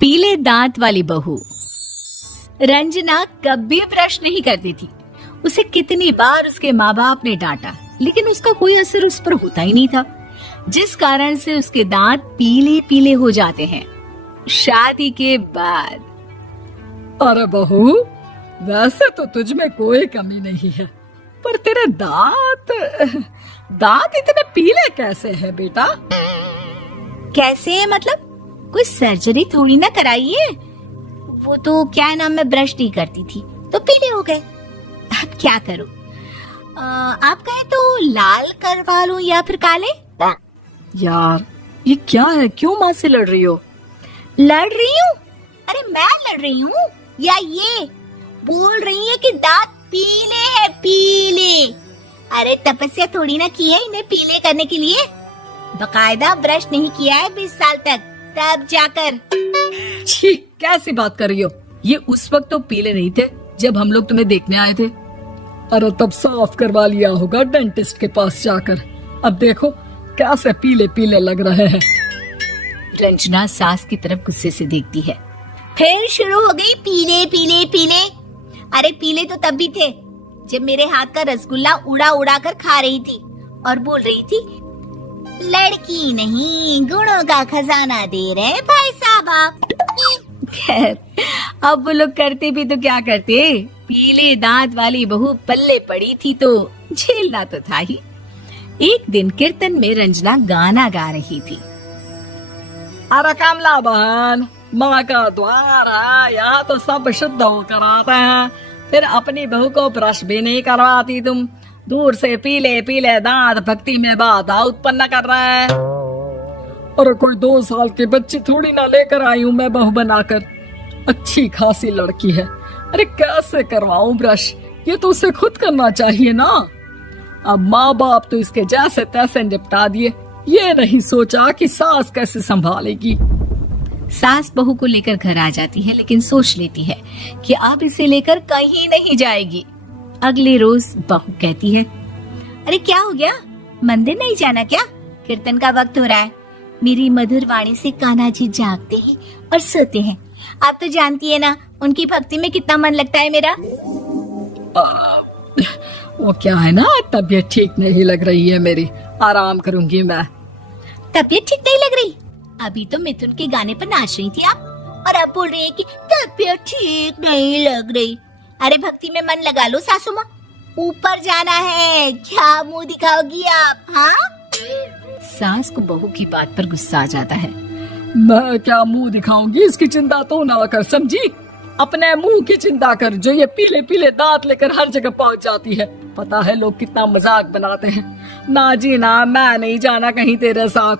पीले दांत वाली बहू। रंजना कभी ब्रश नहीं करती थी। उसे कितनी बार उसके माँ बाप ने डांटा, लेकिन उसका कोई असर उस पर होता ही नहीं था, जिस कारण से उसके दांत पीले पीले हो जाते हैं। शादी के बाद। अरे बहू, वैसे तो तुझ में कोई कमी नहीं है, पर तेरे दांत इतने पीले कैसे हैं बेटा? कैसे है मतलब? कोई सर्जरी थोड़ी ना कराइए। वो तो क्या नाम, मैं ब्रश नहीं करती थी तो पीले हो गए। अब क्या करूं? आप कहे तो लाल करवा लूं या फिर काले? यार ये क्या है, क्यों माँ से लड़ रही हो? लड़ रही हूँ? अरे मैं लड़ रही हूँ या ये बोल रही है कि दांत पीले हैं, पीले। अरे तपस्या थोड़ी ना की है इन्हें पीले करने के लिए। बकायदा ब्रश नहीं किया है 20 साल तक, तब जाकर। छी, कैसी बात कर रही हो? ये उस वक्त तो पीले नहीं थे जब हम लोग तुम्हें देखने आए थे। अरे तब साफ करवा लिया होगा डेंटिस्ट के पास जाकर। अब देखो कैसे पीले पीले लग रहे हैं। रंजना सास की तरफ गुस्से से देखती है। फिर शुरू हो गई पीले पीले पीले। अरे पीले तो तब भी थे जब मेरे हाथ का रसगुल्ला उड़ा उड़ा कर खा रही थी और बोल रही थी, लड़की नहीं गुणों का खजाना दे रहे भाई साहब आप। खैर, अब वो लोग करते भी तो क्या करते, पीले दांत वाली बहू पल्ले पड़ी थी तो झेलना तो था ही। एक दिन कीर्तन में रंजना गाना गा रही थी। अरे कमला बहन, माँ का द्वार है, यहाँ तो सब शुद्ध होकर आते हैं, फिर अपनी बहू को ब्रश भी नहीं करवाती तुम। दूर से पीले पीले दांत भक्ति में बाधा उत्पन्न कर रहे हैं। और कोई 2 साल के बच्ची थोड़ी ना लेकर आई हूँ मैं बहू बनाकर। अच्छी खासी लड़की है, अरे कैसे करवाऊं ब्रश? ये तो उसे खुद करना चाहिए ना। अब माँ बाप तो इसके जैसे तैसे निपटा दिए, ये नहीं सोचा कि सास कैसे संभालेगी। सास बहू को लेकर घर आ जाती है, लेकिन सोच लेती है कि अब इसे लेकर कहीं नहीं जाएगी। अगले रोज बहू कहती है, अरे क्या हो गया, मंदिर नहीं जाना क्या? कीर्तन का वक्त हो रहा है। मेरी मधुर वाणी से कान्हा जी जागते हैं और सोते हैं। आप तो जानती है ना उनकी भक्ति में कितना मन लगता है मेरा। वो क्या है ना, तबीयत ठीक नहीं लग रही है मेरी, आराम करूंगी मैं। तबीयत ठीक नहीं लग रही? अभी तो मिथुन के गाने पर नाच रही थी आप, और अब बोल रही है कि तबीयत ठीक नहीं लग रही। अरे भक्ति में मन लगा लो सासू माँ, ऊपर जाना है, क्या मुंह दिखाओगी आप? हाँ? सास को बहू की बात पर गुस्सा आ जाता है। मैं क्या मुंह दिखाऊंगी, इसकी चिंता तो ना कर, समझी? अपने मुंह की चिंता कर, जो ये पीले पीले दांत लेकर हर जगह पहुंच जाती है। पता है लोग कितना मजाक बनाते हैं। ना जी ना, मैं नहीं जाना कहीं तेरे साथ।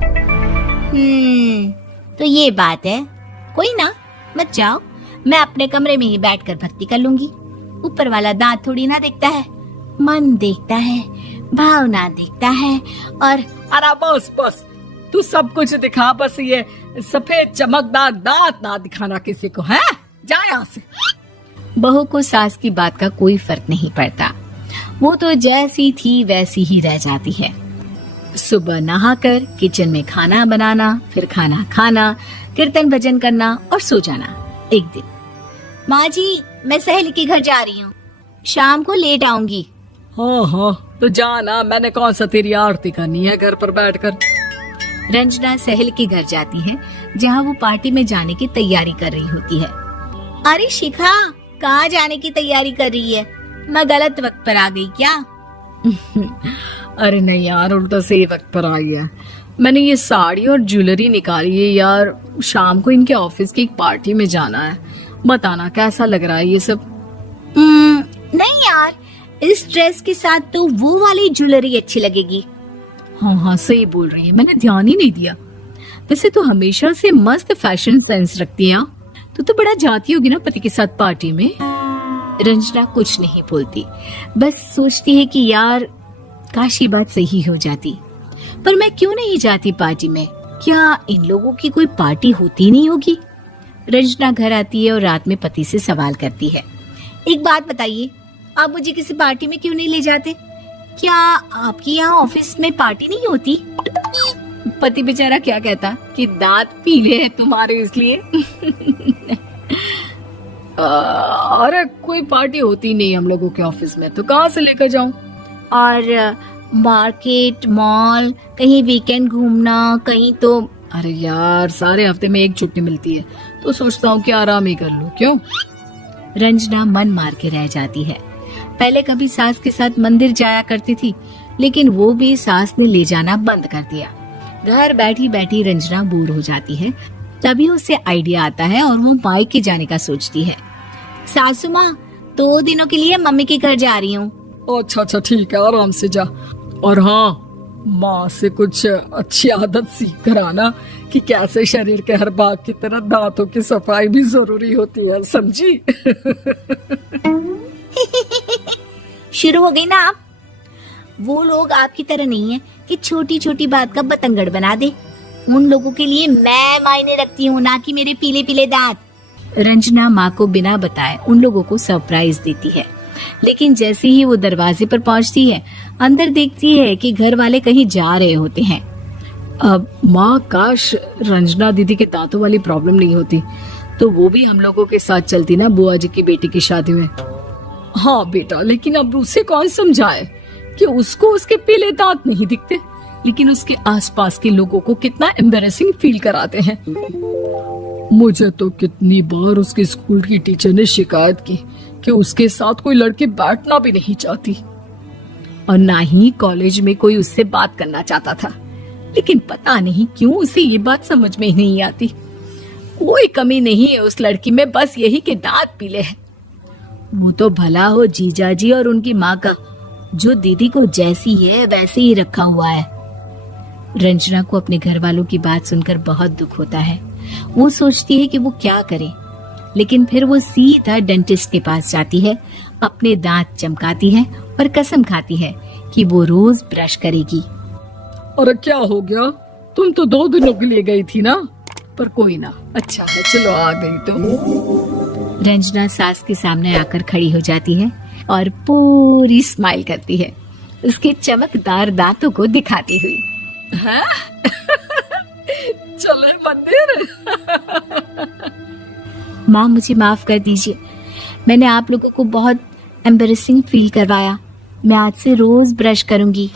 तो ये बात है। कोई ना, मत जाओ, मैं अपने कमरे में ही बैठकर भक्ति कर लूंगी। ऊपर वाला दांत थोड़ी ना देखता है, मन देखता है, भावना देखता है। और अरे बस बस, तू सब कुछ दिखा, बस ये सफेद चमकदार दांत ना दिखाना किसी को, है? जा यहाँ से। बहू को सास की बात का कोई फर्क नहीं पड़ता। वो तो जैसी थी वैसी ही रह जाती है। सुबह नहाकर किचन में खाना बनाना, फिर खाना खाना, कीर्तन भजन करना और सो जाना। एक दिन, माँ जी मैं सहेली के घर जा रही हूँ, शाम को लेट आऊंगी। हाँ हाँ तो जाना, मैंने कौन सा तेरी आरती करनी है घर पर बैठकर। रंजना सहेली के घर जाती है, जहाँ वो पार्टी में जाने की तैयारी कर रही होती है। अरे शिखा, कहाँ जाने की तैयारी कर रही है? मैं गलत वक्त पर आ गई क्या? अरे नहीं यार, उल्टा सही वक्त पर आई है। मैंने ये साड़ी और ज्वेलरी निकाली है यार, शाम को इनके ऑफिस की एक पार्टी में जाना है। बताना कैसा लग रहा है ये सब? नहीं यार, इस ड्रेस के साथ तो वो वाली ज्वेलरी अच्छी लगेगी। हाँ हाँ सही बोल रही है, मैंने ध्यान ही नहीं दिया। वैसे तो हमेशा से मस्त फैशन सेंस रखती है। तो बड़ा जाती होगी ना पति के साथ पार्टी में। रंजना कुछ नहीं बोलती, बस सोचती है कि यार काश ये बात सही हो जाती। पर मैं क्यों नहीं जाती पार्टी में? क्या इन लोगों की कोई पार्टी होती नहीं होगी? रंजना घर आती है और रात में पति से सवाल करती है, एक बात बताइए, आप मुझे किसी पार्टी में क्यों नहीं ले जाते? क्या आपके यहाँ ऑफिस में पार्टी नहीं होती? पति बेचारा क्या कहता कि दांत पीले हैं तुम्हारे इसलिए। अरे कोई पार्टी होती नहीं हम लोगों के ऑफिस में, तो कहाँ से लेकर जाऊं? और मार्केट, मॉल, कहीं वीकेंड घूमना, कहीं तो। अरे यार सारे हफ्ते में एक छुट्टी मिलती है, तो सोचता हूँ कि आराम ही कर लूं। क्यों? रंजना मन मार के रह जाती है। पहले कभी सास के साथ मंदिर जाया करती थी, लेकिन वो भी सास ने ले जाना बंद कर दिया। घर बैठी बैठी रंजना बोर हो जाती है। तभी उसे आइडिया आता है और वो मायके जाने का सोचती है। सासू माँ, 2 दिनों के लिए मम्मी के घर जा रही हूँ। अच्छा ठीक है, आराम से जा। और हाँ, माँ से कुछ अच्छी आदत सीख कर आना कि कैसे शरीर के हर भाग की तरह दांतों की सफाई भी जरूरी होती है, समझी? शुरू हो गई ना आप। वो लोग आपकी तरह नहीं है कि छोटी छोटी बात का बतंगड़ बना दे। उन लोगों के लिए मैं मायने रखती हूँ, ना कि मेरे पीले पीले दांत। रंजना माँ को बिना बताए उन लोगों को सरप्राइज देती है, लेकिन जैसे ही वो दरवाजे पर पहुंचती है, अंदर देखती है कि घर वाले कहीं जा रहे होते हैं। अब माँ, काश रंजना दीदी के दांतों वाली प्रॉब्लम नहीं होती, तो वो भी हम लोगों के साथ चलती ना बुआ जी की बेटी की शादी में। हाँ बेटा, लेकिन अब उसे कौन समझाए कि उसको उसके पीले दांत नहीं दिखते, लेकिन उसके आसपास के लोगों को कितना एम्बैरेसिंग फील कराते हैं। मुझे तो कितनी बार उसके स्कूल की टीचर ने शिकायत की कि उसके साथ कोई लड़की बैठना भी नहीं चाहती, और ना ही कॉलेज में कोई उससे बात करना चाहता था। लेकिन पता नहीं क्यों उसे ये बात समझ में ही नहीं आती। कोई कमी नहीं है उस लड़की में, बस यही कि दांत पीले हैं। वो तो भला हो जीजा जी और उनकी माँ का, जो दीदी को जैसी है वैसे ही रखा हुआ है। रंजना को अपने घर वालों की बात सुनकर बहुत दुख होता है। वो सोचती है कि वो क्या करे, लेकिन फिर वो सीधा डेंटिस्ट के पास जाती है, अपने दांत चमकाती है और कसम खाती है कि वो रोज ब्रश करेगी। अरे क्या हो गया? तुम तो 2 दिनों के लिए गई थी ना, पर कोई ना, अच्छा है, चलो आ गई तो। रंजना सास के सामने आकर खड़ी हो जाती है और पूरी स्माइल करती है, उसके चमकदार दांतों को दिखाती हुई। हैं? चले मंदिर? माँ, मुझे माफ कर दीजिए, मैंने आप लोगों को बहुत एम्बैरेसिंग फील करवाया। मैं आज से रोज ब्रश करूंगी।